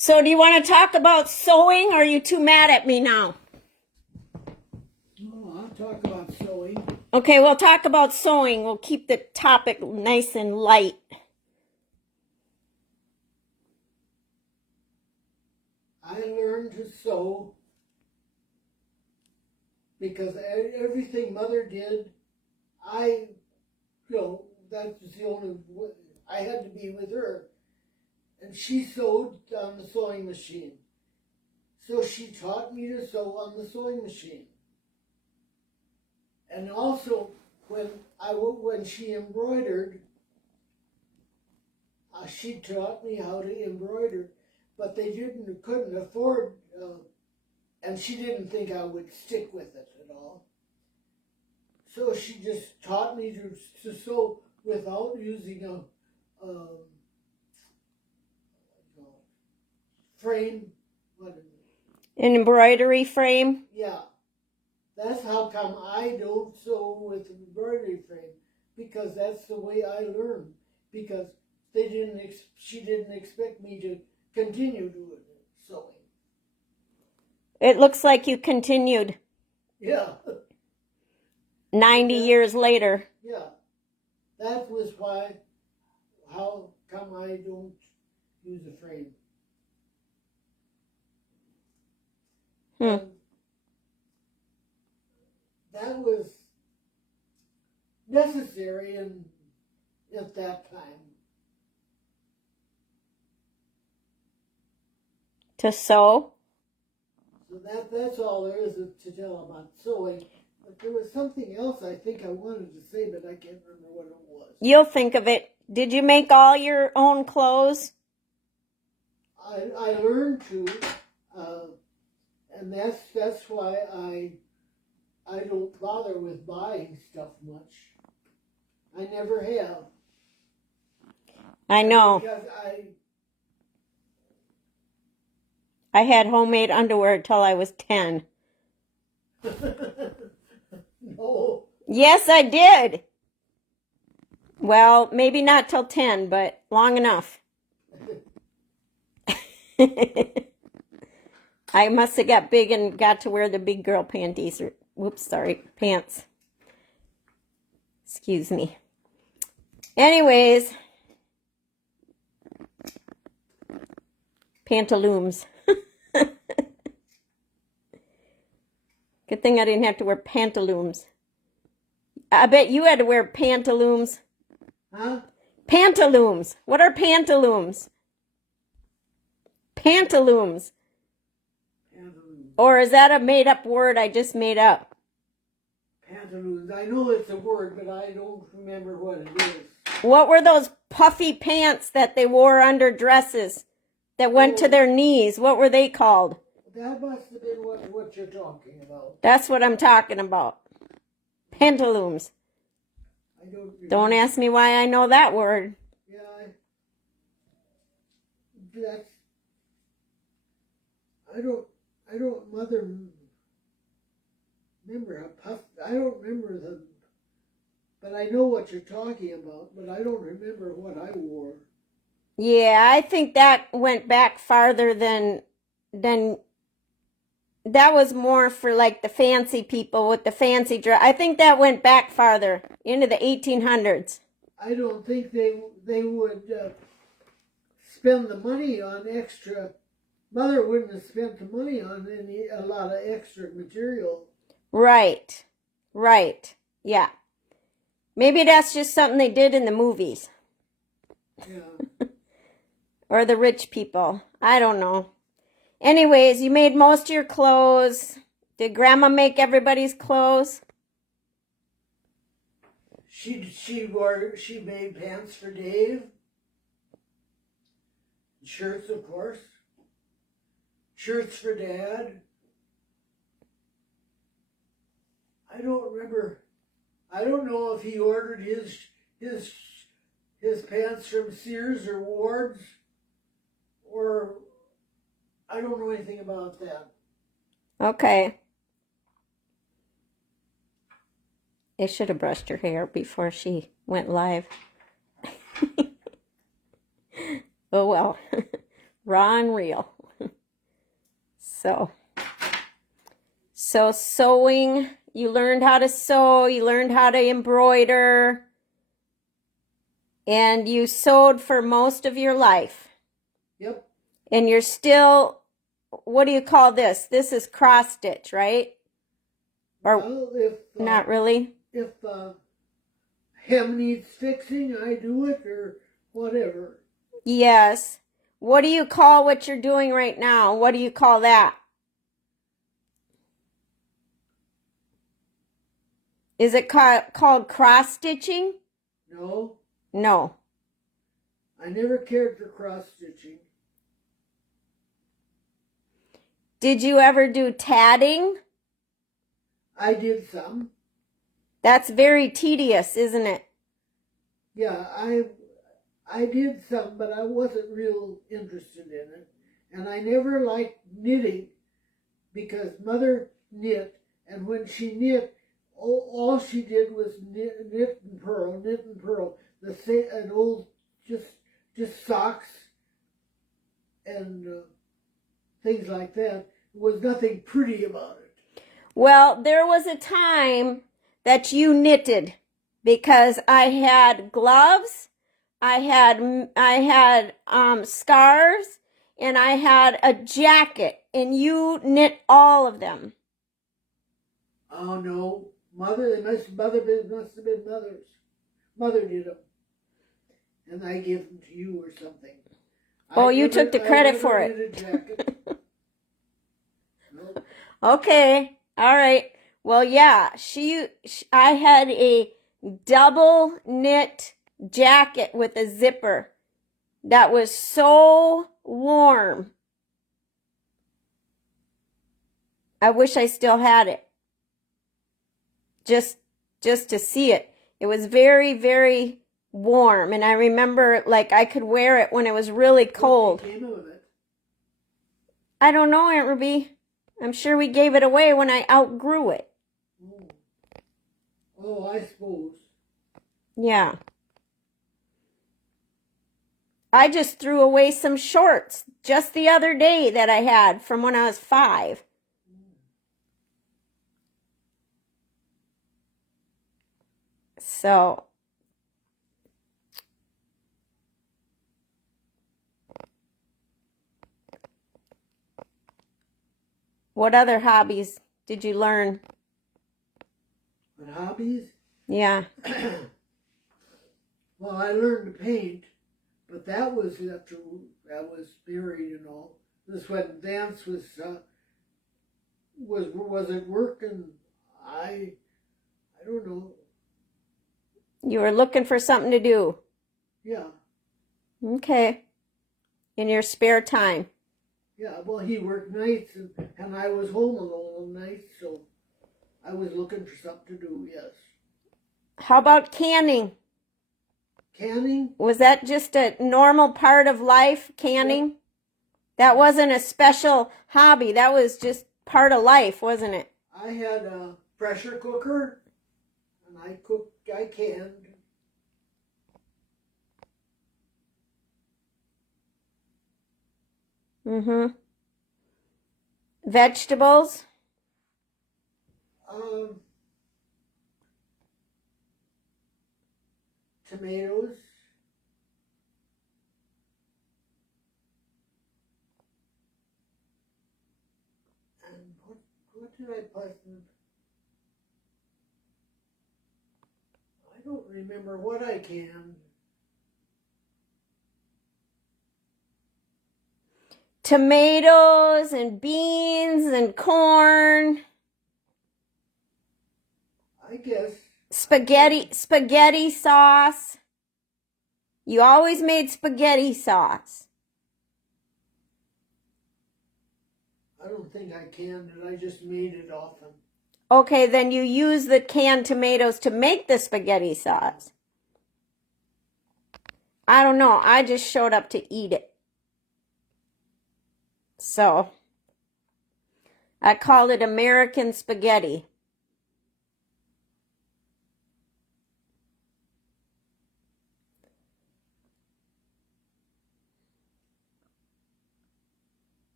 So do you want to talk about sewing, or are you too mad at me now? Oh, I'll talk about sewing. Okay, we'll talk about sewing. We'll keep the topic nice and light. I learned to sew because everything Mother did, that was the only way. I had to be with her. And she sewed on the sewing machine. So she taught me to sew on the sewing machine. And also, when she embroidered, she taught me how to embroider. But they couldn't afford, and she didn't think I would stick with it at all. So she just taught me to sew without using a frame. What is it? An embroidery frame? Yeah. That's how come I don't sew with an embroidery frame, because that's the way I learned. Because she didn't expect me to continue doing sewing. It looks like you continued Yeah. 90 years later. Yeah. That was how come I don't use a frame. And that was necessary at that time. To sew? So that's all there is to tell about sewing. But there was something else I think I wanted to say, but I can't remember what it was. You'll think of it. Did you make all your own clothes? I learned to, and that's why I don't bother with buying stuff much. I never have. I know. Because I had homemade underwear until I was 10. No. Yes, I did. Well, maybe not till 10, but long enough. I must have got big and got to wear the big girl panties. Pants. Excuse me. Anyways. Pantaloons. Good thing I didn't have to wear pantaloons. I bet you had to wear pantaloons. Huh? Pantaloons. What are pantaloons? Pantaloons. Pantaloons. Or is that a made-up word I just made up? Pantaloons. I know it's a word, but I don't remember what it is. What were those puffy pants that they wore under dresses that went to their knees? What were they called? That must have been what you're talking about. That's what I'm talking about. Pantaloons. I don't remember. Don't ask me why I know that word. Yeah, I don't mother remember a puff. I don't remember but I know what you're talking about, but I don't remember what I wore. Yeah, I think that went back farther than that was more for like the fancy people with the fancy dress. I think that went back farther into the 1800s. I don't think they would spend the money on extra. Mother wouldn't have spent the money on a lot of extra material. Right. Yeah. Maybe that's just something they did in the movies. Yeah. Or the rich people. I don't know. Anyways, you made most of your clothes. Did Grandma make everybody's clothes? She made pants for Dave. Shirts, of course. Shirts for Dad. I don't remember. I don't know if he ordered his pants from Sears or Ward's, or I don't know anything about that. Okay. They should have brushed her hair before she went live. Oh well. Raw and real. So sewing, you learned how to sew, you learned how to embroider, and you sewed for most of your life. Yep. And you're still, what do you call this? This is cross stitch, right? Or Well, if not really? if hem needs fixing, I do it or whatever. Yes. What do you call what you're doing right now? What do you call that? Is it called cross stitching? No, No. I never cared for cross stitching. Did you ever do tatting? I did some. That's very tedious, isn't it? Yeah, I did some, but I wasn't real interested in it. And I never liked knitting because Mother knit, and when she knit, all she did was knit and purl, knit and purl. An old just socks and things like that. There was nothing pretty about it. Well, there was a time that you knitted because I had gloves, I had scarves, and I had a jacket, and you knit all of them. Oh no, mother must have been mother's. Mother did them, and I gave them to you or something. Oh, you took the credit for it. Knit a jacket. No. Okay, all right. Well, yeah, I had a double knit jacket with a zipper that was so warm. I wish I still had it. Just to see it. It was very, very warm, and I remember like I could wear it when it was really cold. What became of it? I don't know, Aunt Ruby. I'm sure we gave it away when I outgrew it. Oh, I suppose. Yeah. I just threw away some shorts just the other day that I had from when I was 5. So, what other hobbies did you learn? But hobbies? Yeah. Well, I learned to paint, but that was after I was married and all. This when Vance was at work, and I don't know. You were looking for something to do. Yeah, Okay. In your spare time. yeah. Well, he worked nights, and I was home alone on nights, so I was looking for something to do. Yes. How about canning? Canning? Was that just a normal part of life, canning? That wasn't a special hobby. That was just part of life, wasn't it? I had a pressure cooker, and I canned. Mm-hmm. Vegetables? Tomatoes. And what did I put in? I don't remember what I canned. Tomatoes and beans and corn. I guess. Spaghetti sauce. You always made spaghetti sauce. I don't think I canned it. I just made it often. Okay, then you use the canned tomatoes to make the spaghetti sauce. I don't know. I just showed up to eat it. So, I called it American spaghetti.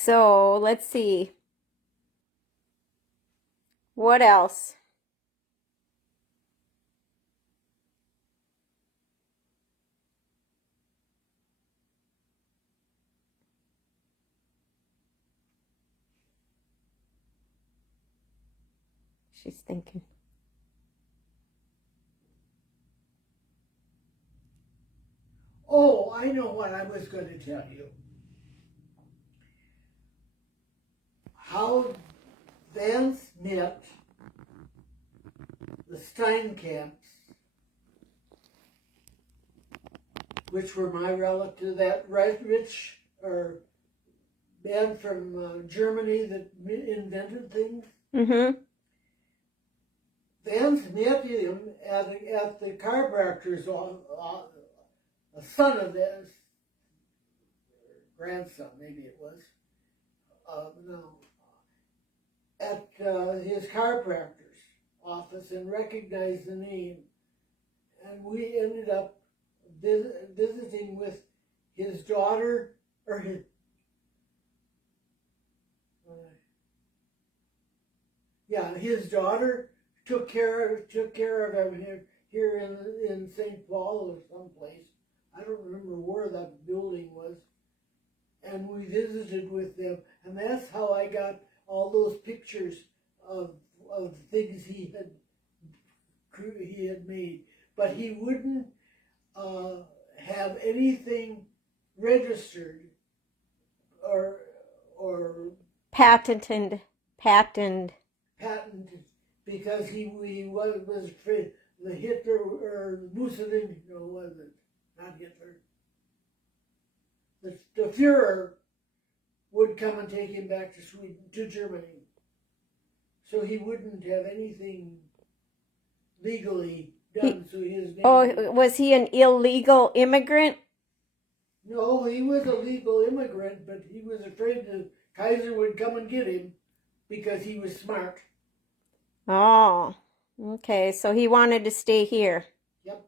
So let's see. What else? She's thinking. Oh, I know what I was going to tell you. How Vance met the Steinkamps, which were my relative, that rich or man from Germany that invented things. Mm-hmm. Vance met him at the chiropractor's, a son of his, grandson, maybe it was, no, at his chiropractor's office and recognized the name. And we ended up visiting with his daughter, or his, his daughter took care of him here in St. Paul or someplace. I don't remember where that building was. And we visited with them, and that's how I got all those pictures of things he had made. But he wouldn't have anything registered or Patented. because he was afraid the Hitler or Mussolini, no, was it? Not Hitler. The Fuhrer would come and take him back to Sweden, to Germany. So he wouldn't have anything legally done. So his name. Oh, was he an illegal immigrant? No, he was a legal immigrant, but he was afraid the Kaiser would come and get him because he was smart. Oh, okay. So he wanted to stay here. Yep.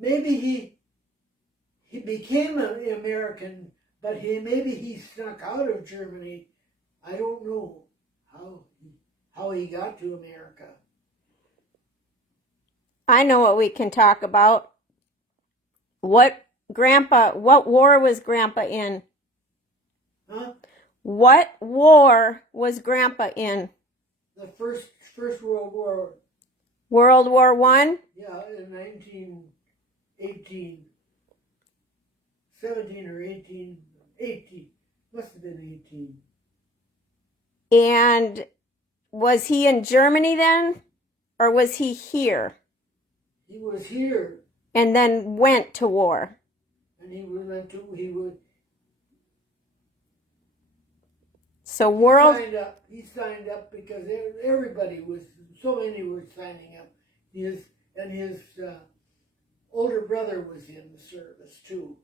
Maybe he became an American, but maybe he snuck out of Germany. I don't know how he got to America. I know what we can talk about. What war was Grandpa in? Huh? What war was Grandpa in? The first World War. World War I? Yeah, in 1918. 17 or 18. 18. Must have been 18. And was he in Germany then? Or was he here? He was here. And then went to war. And he would. So He signed up because everybody was, so many were signing up. His older brother was in the service too.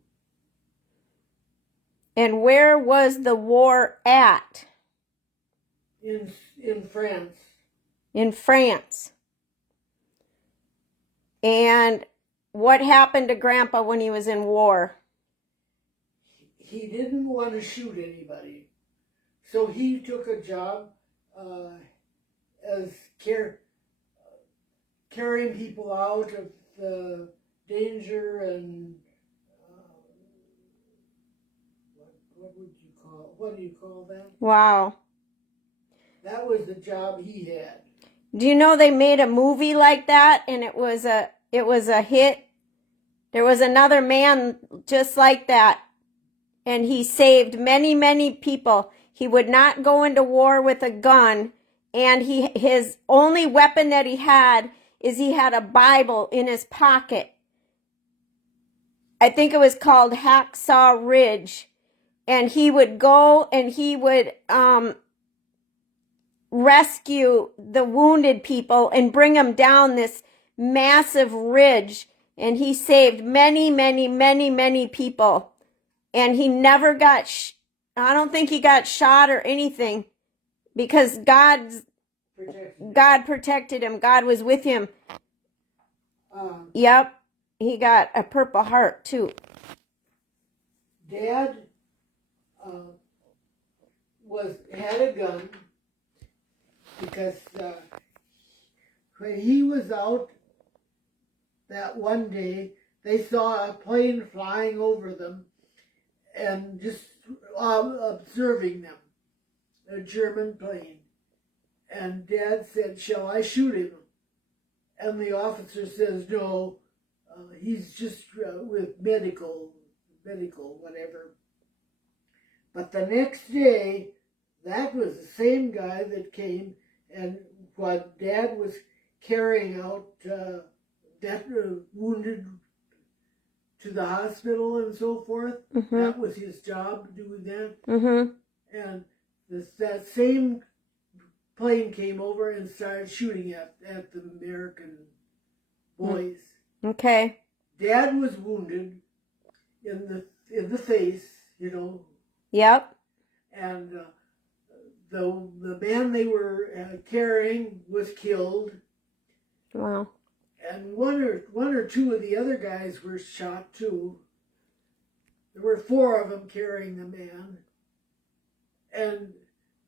And where was the war at? In France. In France. And what happened to Grandpa when he was in war? He didn't want to shoot anybody. So he took a job as carrying people out of the danger and what do you call that? Wow. That was the job he had. Do you know they made a movie like that and it was a hit? There was another man just like that, and he saved many, many people. He would not go into war with a gun, and his only weapon that he had a Bible in his pocket. I think it was called Hacksaw Ridge. And he would go and he would rescue the wounded people and bring them down this massive ridge. And he saved many, many, many, many people. And he never got, I don't think he got shot or anything, because God protected him. God was with him. Yep. He got a Purple Heart too. Dad had a gun because when he was out that one day, they saw a plane flying over them and just observing them, a German plane. And Dad said, "Shall I shoot him?" And the officer says, "No, he's just with medical, whatever." But the next day, that was the same guy that came, and while Dad was carrying out wounded to the hospital and so forth, that was his job, doing that. And that same plane came over and started shooting at the American boys. Okay. Dad was wounded in the face, you know. Yep. And the man they were carrying was killed. Wow. And one or two of the other guys were shot too. There were 4 of them carrying the man.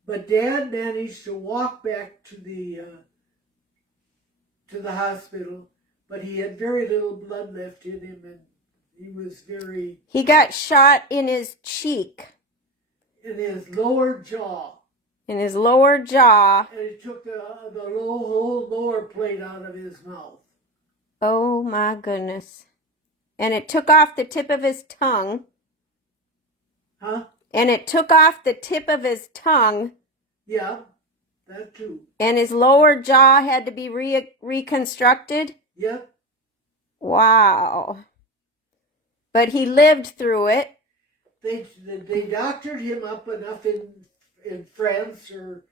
But Dad managed to walk back to the hospital, but he had very little blood left in him, and he was He got shot in his cheek. In his lower jaw. In his lower jaw. And it took the whole lower plate out of his mouth. Oh my goodness. And it took off the tip of his tongue. Huh? And it took off the tip of his tongue. Yeah, that too. And his lower jaw had to be reconstructed? Yep. Wow. But he lived through it. They doctored him up enough in France and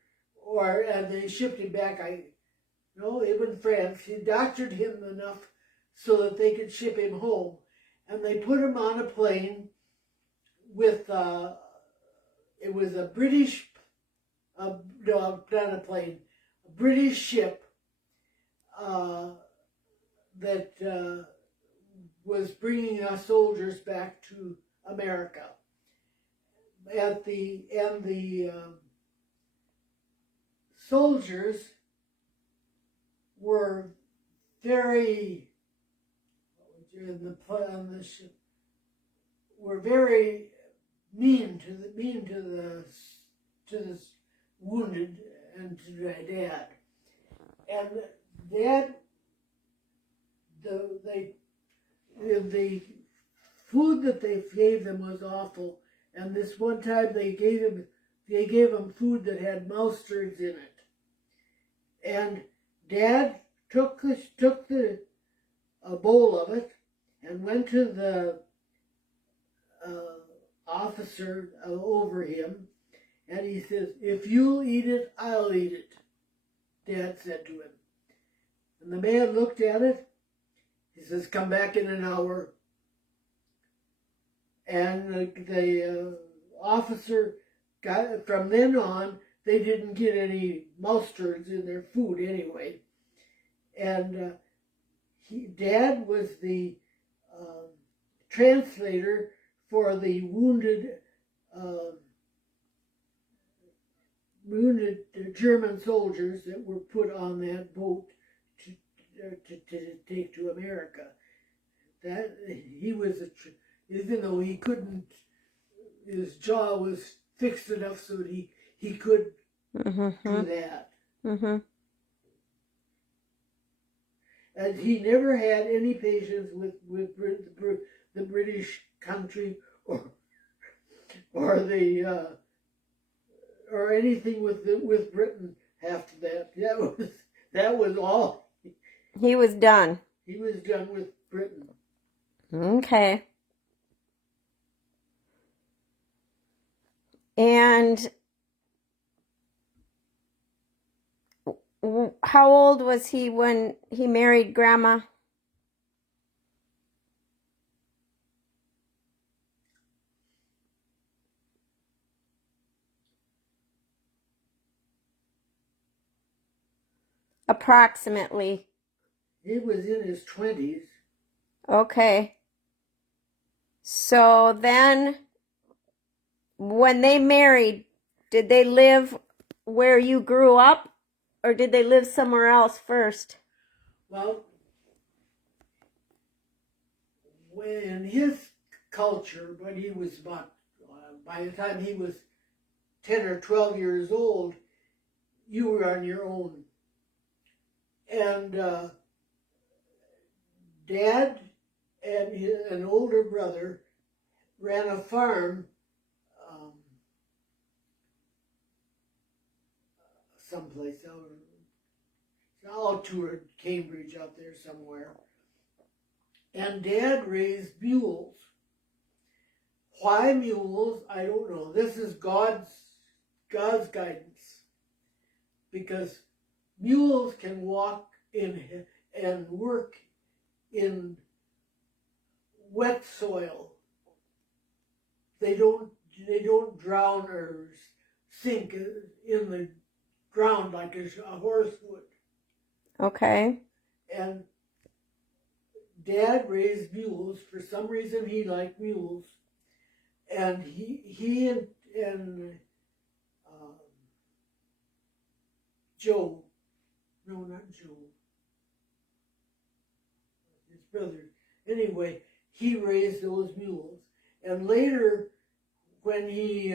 they shipped him back. No, it was in France. He doctored him enough so that they could ship him home. And they put him on a plane with, it was a British, no, not a plane, a British ship that was bringing us soldiers back to America. And the soldiers were very on the ship were very mean to the wounded and to my Dad. And Dad, the food that they gave them was awful. And this one time they gave him food that had mustards in it. And Dad took a bowl of it and went to the officer over him, and he says, "If you'll eat it, I'll eat it," Dad said to him. And the man looked at it. He says, "Come back in an hour." And the officer got, from then on, they didn't get any mustards in their food anyway. And Dad was the translator for the wounded German soldiers that were put on that boat to take to America. That he was even though he couldn't, his jaw was fixed enough so that he could do that. And he never had any patience with the British country or anything with Britain after that. That was all. He was done. He was done with Britain. Okay. And how old was he when he married Grandma? Approximately. He was in his 20s. Okay. So then when they married, did they live where you grew up, or did they live somewhere else first? Well, when his culture, when he was about, by the time he was 10 or 12 years old, you were on your own. And Dad and an older brother ran a farm someplace out toward Cambridge, out there somewhere. And Dad raised mules. Why mules? I don't know. This is God's guidance, because mules can walk in and work in wet soil. They don't drown or sink in the ground like a horse would. Okay. And Dad raised mules. For some reason, he liked mules, and he and Joe, no, not Joe, his brother. Anyway, he raised those mules, and later, when he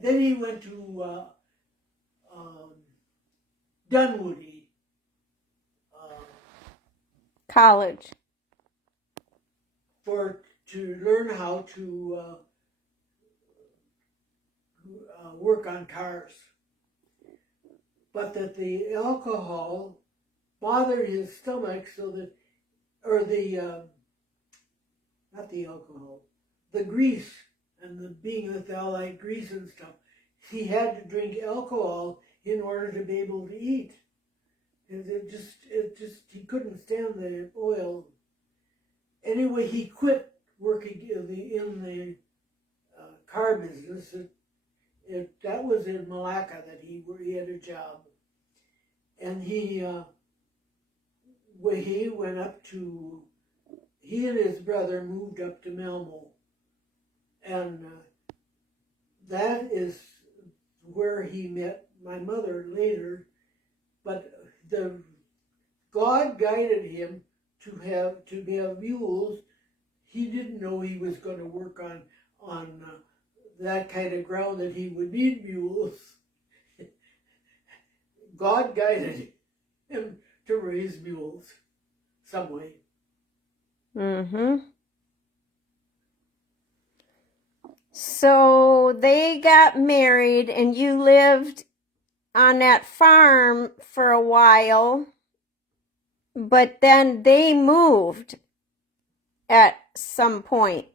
then he went to Dunwoody. College. To learn how to work on cars, but that the alcohol bothered his stomach, so that, or not the alcohol, the grease, and the being with all that grease and stuff, he had to drink alcohol in order to be able to eat. It just he couldn't stand the oil. Anyway, he quit working in the car business. That was in Malacca that he had a job, and he went up to. He and his brother moved up to Malmo, and that is where he met my mother later. But God guided him to have mules. He didn't know he was going to work on that kind of ground that he would need mules. God guided him to raise mules some way. Mm-hmm. So they got married, and you lived on that farm for a while, but then they moved at some point.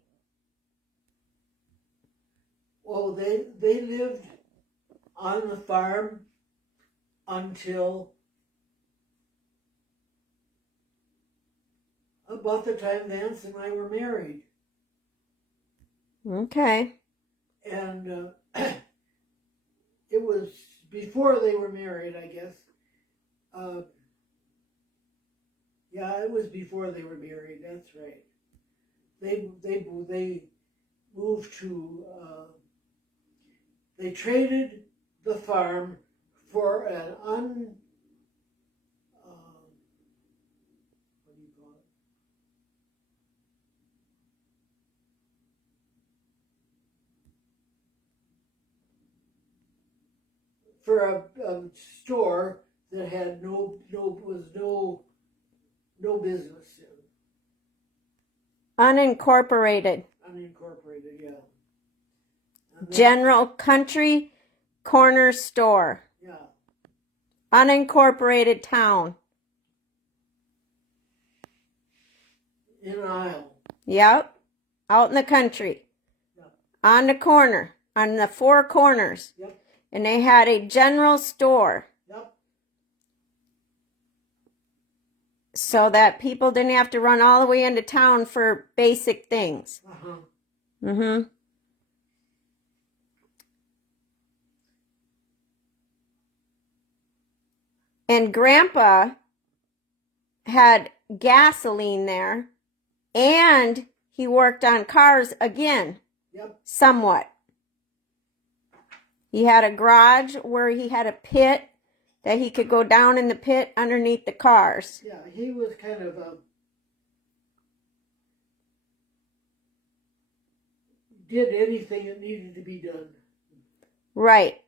Well, they lived on the farm until about the time Vance and I were married. Okay. And it was before they were married, I guess. Yeah, it was before they were married. That's right. They moved to. They traded the farm for an what do you call it? For a store that had no business in. Unincorporated. Unincorporated, yeah. General Country Corner Store. Yeah. Unincorporated town. In an aisle. Yep. Out in the country. Yep. On the corner. On the four corners. Yep. And they had a general store. Yep. So that people didn't have to run all the way into town for basic things. Uh-huh. Mm-hmm. And Grandpa had gasoline there, and he worked on cars again, Yep. somewhat. He had a garage where he had a pit that he could go down in the pit underneath the cars. Yeah, he was kind of did anything that needed to be done. Right.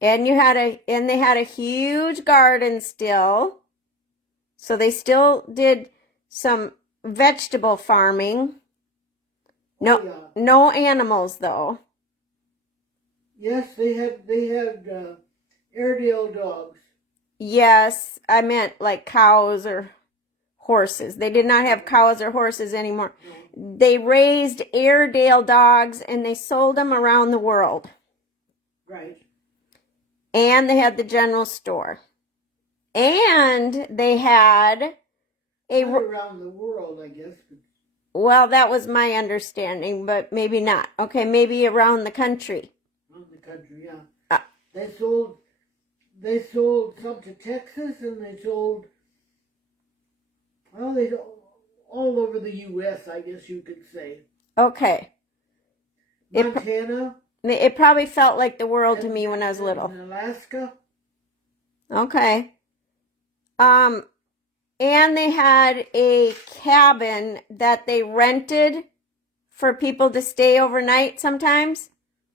And they had a huge garden still. So they still did some vegetable farming. No, Oh, yeah. no animals though. Yes, they had Airedale dogs. Yes, I meant like cows or horses. They did not have cows or horses anymore. No. They raised Airedale dogs and they sold them around the world. Right. And they had the general store. And they had Not around the world, I guess. well, that was my understanding, but maybe not. Okay, maybe around the country. Around the country, yeah. They sold some to Texas, and they sold, well, they all over the U.S., I guess you could say. Okay. Montana. It probably felt like the world to me when I was little. And Alaska. Okay. And they had a cabin that they rented for people to stay overnight sometimes.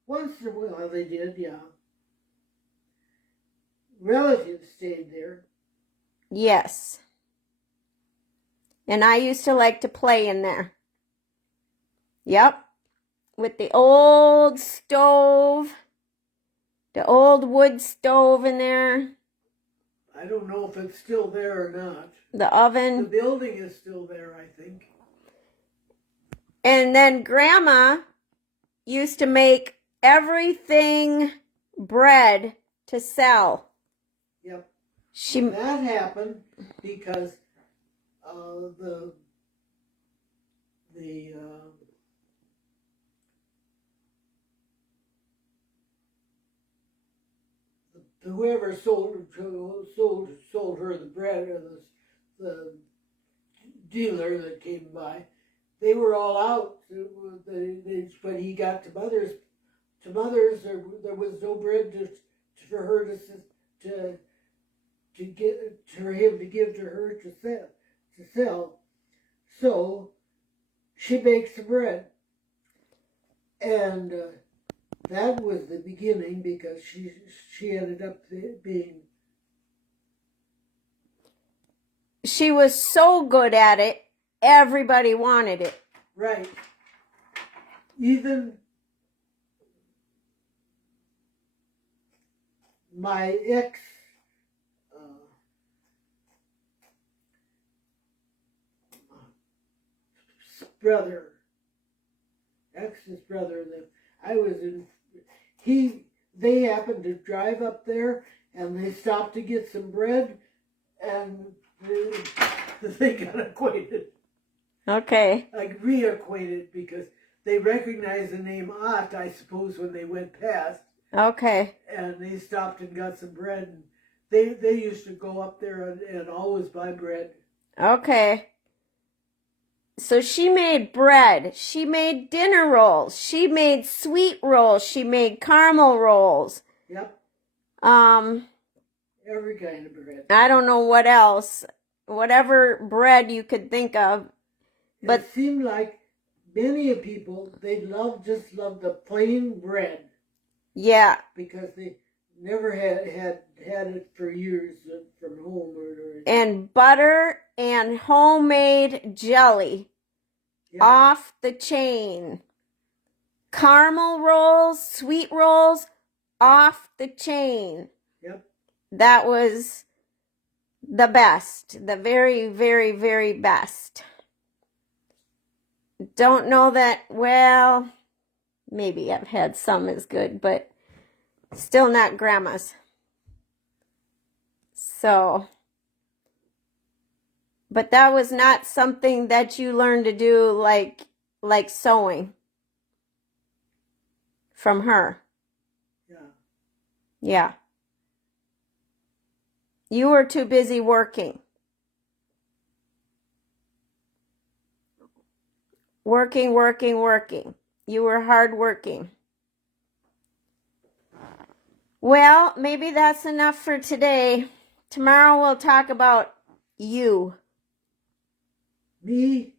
Once in a while they did, yeah. Relatives stayed there. Yes. And I used to like to play in there. Yep. With the old stove, the old wood stove in there, I don't know if it's still there or not. the The oven. building is still there, I think. And then Grandma used to make everything bread to sell. Yep. She That happened because whoever sold her the bread, or the dealer that came by, they were all out. When he got to Mother's, there was no bread for her to get, for him to give to her to sell. So she baked the bread, and that was the beginning, because she ended up being. She was so good at it, everybody wanted it. Right. Even my ex ex's brother, that I was in, they happened to drive up there, and they stopped to get some bread, and they got acquainted. Okay. Like reacquainted, because they recognized the name Ott, I suppose, when they went past. Okay. And they stopped and got some bread. And they used to go up there and always buy bread. Okay. So she made bread. She made dinner rolls. She made sweet rolls. She made caramel rolls. Yep. Every kind of bread. I don't know what else. Whatever bread you could think of. But it seemed like many people, just loved the plain bread. Yeah. Because they never had it for years from home. And butter and homemade jelly. Yep. Off the chain. Caramel rolls, sweet rolls, off the chain. Yep. That was the best. The very, very, very best. Don't know that, well, maybe I've had some as good, but still not Grandma's. So, but that was not something that you learned to do like sewing from her. Yeah. Yeah. You were too busy working. Working, working, working. You were hardworking. Well, maybe that's enough for today. Tomorrow we'll talk about you. Me?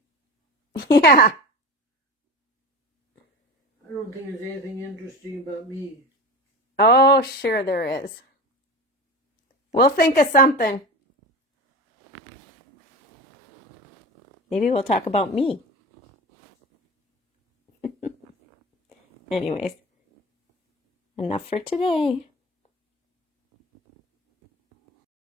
Yeah. I don't think there's anything interesting about me. Oh, sure there is. We'll think of something. Maybe we'll talk about me. Anyways, enough for today.